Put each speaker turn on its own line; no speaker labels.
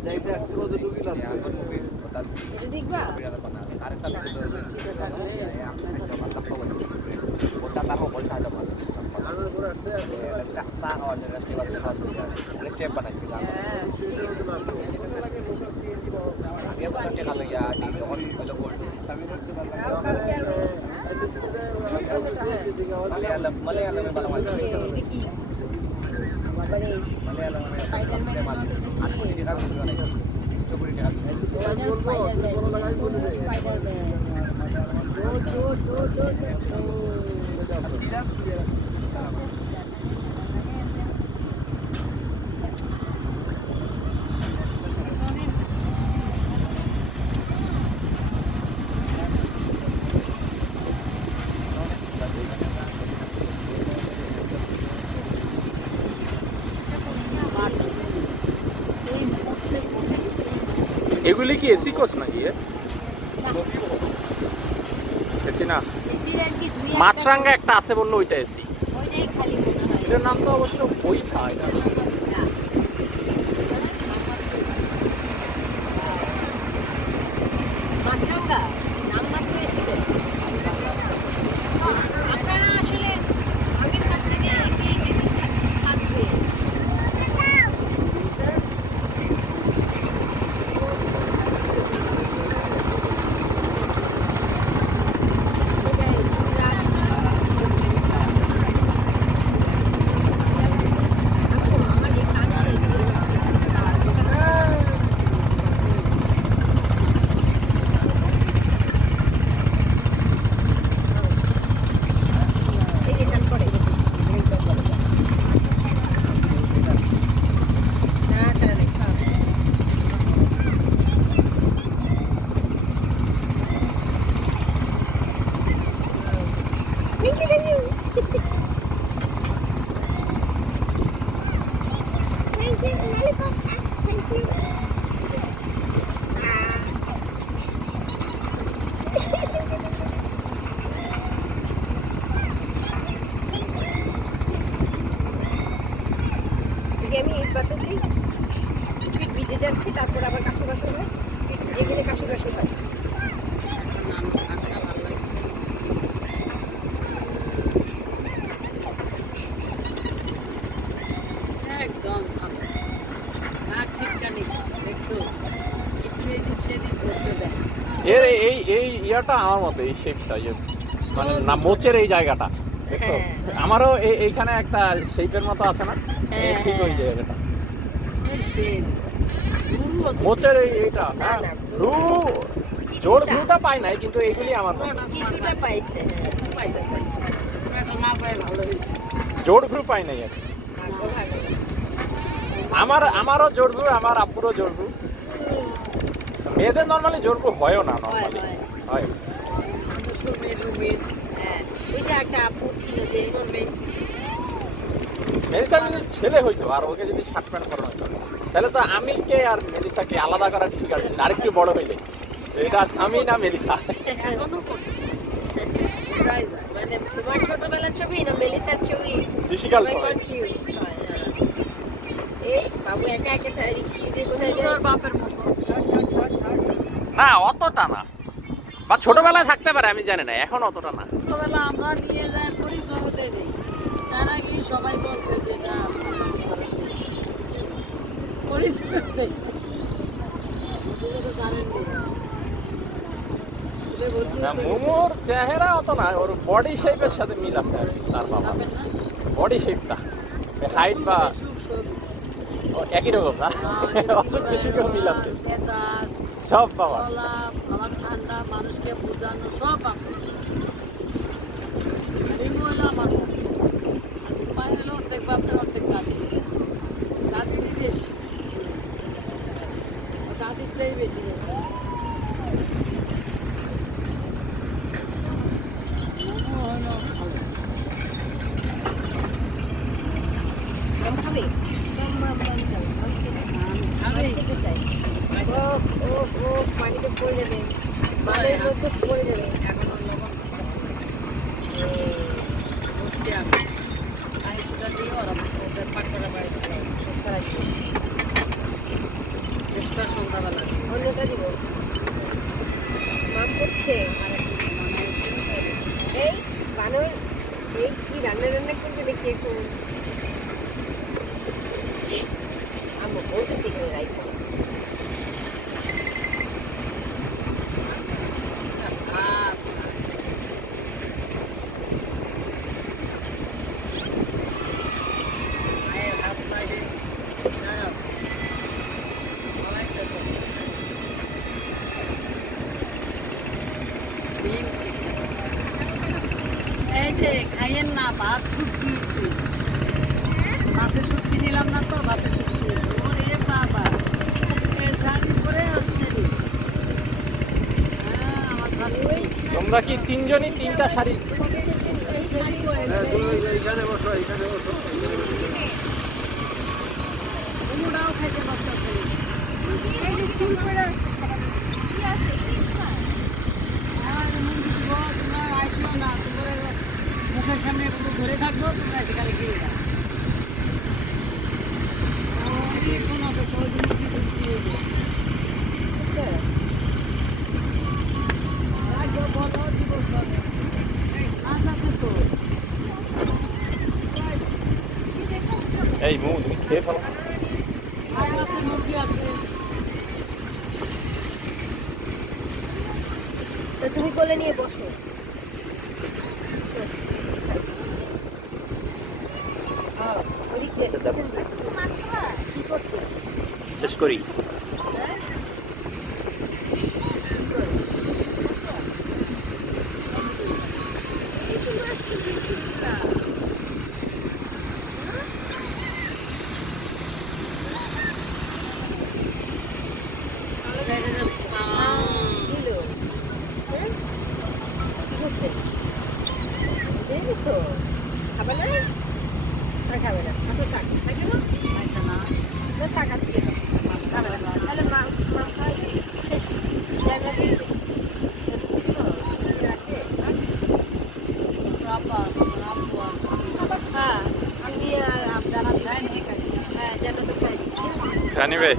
Jadi, dia suruh duduk di sana. Thank you.
এগুলি কি AC coach নাকি AC না। মাছরাঙ্গা একটা আছে বলল ওইটা এসি।
ওইটাই খালি
এটার নাম তো অবশ্য বই এটা। এর এই- এই ইয়াটা আমার মতো এই শেপটা মানে না মোচের এই জায়গাটা দেখছ?
হ্যাঁ।
আমারও এই এইখানে একটা শেপের মতো আছে না?
হ্যাঁ,
ঠিক ওই
হ্যাঁ।
জায়গাটা। মোচের এই এইটা হ্যাঁ। ভ্রু জোর ভ্রুটা পাই নাই কিন্তু এইগুলি আমার
কিছুটা পাইছে
ভালো হয়েছে।
জোর ভ্রু পাই নাই আর আমার আমারও জোর ভ্রু আমার আপুরও জোর ভ্রু মেয়েদের নর্মালি জোর ভ্রু হয়ও না নর্মালি
হয়।
সুমের
হ্যাঁ
যদি ছেলে হইতো আর ওকে যদি শার্ট প্যান্ট পরানো হইতো তাহলে তো আমিরকে আর মেলিসাকে আলাদা করা ঠিক আছে আরেকটু বড় হইলে। এটা আমি না
যায়।
মানে তোমার ছোটবেলার ছবি না মেলিসার ছবি?
ডিফিকাল্ট হয়।
এই বাবু একা একা শাড়ি খিয়ে দিয়ে কোথায়
বাপের মতো।
না অতটা না। বা ছোটবেলায় থাকতে পারে আমি জানি না এখন অতটা না।
ছোটবেলা আমরা নিয়ে যাই পরিচয় হতে দিই তার আগে সবাই বলছে যে না।
মোমোর চেহারা অত না ওর বডি শেপের সাথে মিল আছে তার বাবা বডি শেপটা হাইট বা একই রকম না? অসুখ বিসুখেও মিল আছে। সব
পাওয়া। ঠান্ডা মানুষকে বোঝানো সব আপনি আর বেশি।
মহিলা রান্না রান্না করবে দেখি একটু আম্মু বলতেছি এখানে রাইখো
ভাত মায়ের হাত বাইরে জানো অনেক দেখো এই যে খাইয়েন না ভাত হয়েছে মাছের শুটকি নিলাম না তো ভাতের হয়েছে ওরে বাবা শাড়ি পরে আসছে
তোমরা কি তিনজনই তিনটা শাড়ি?
হ্যাঁ, এইখানে বসো এইখানে বসো।
খাইতে পারতেছে তোমরা আসিও না তোমার মুখের সামনে একটু ধরে থাকব তোমরা সেখানে গিয়ে যাও। অনেক কোনো কি ছুটি হইবে। রাখব বলো দিব সব। আছে তো।
এই মু তুমি খেয়ে ফেলো।
আছে মুরগি আছে।
তো তুমি কোলে নিয়ে বসো হ্যাঁ, ওদিক দিয়ে এসো, পিছন দিয়ে। কি করতেছি
শেষ করি।
দিলো হ্যাঁ? কি করছে দিয়ে দিছো খাবে না। আচ্ছা থাক থাকে না?
খাইছে না।
টাকা দিয়ে তাহলে মা মা খাই শেষ। জায়গা দিয়ে দে। রাখে
চাপা তোমার আব্বু আর স্বামী
হ্যাঁ আমি আর আপনারা হ্যাঁ জানো তো খাই।
জানিবে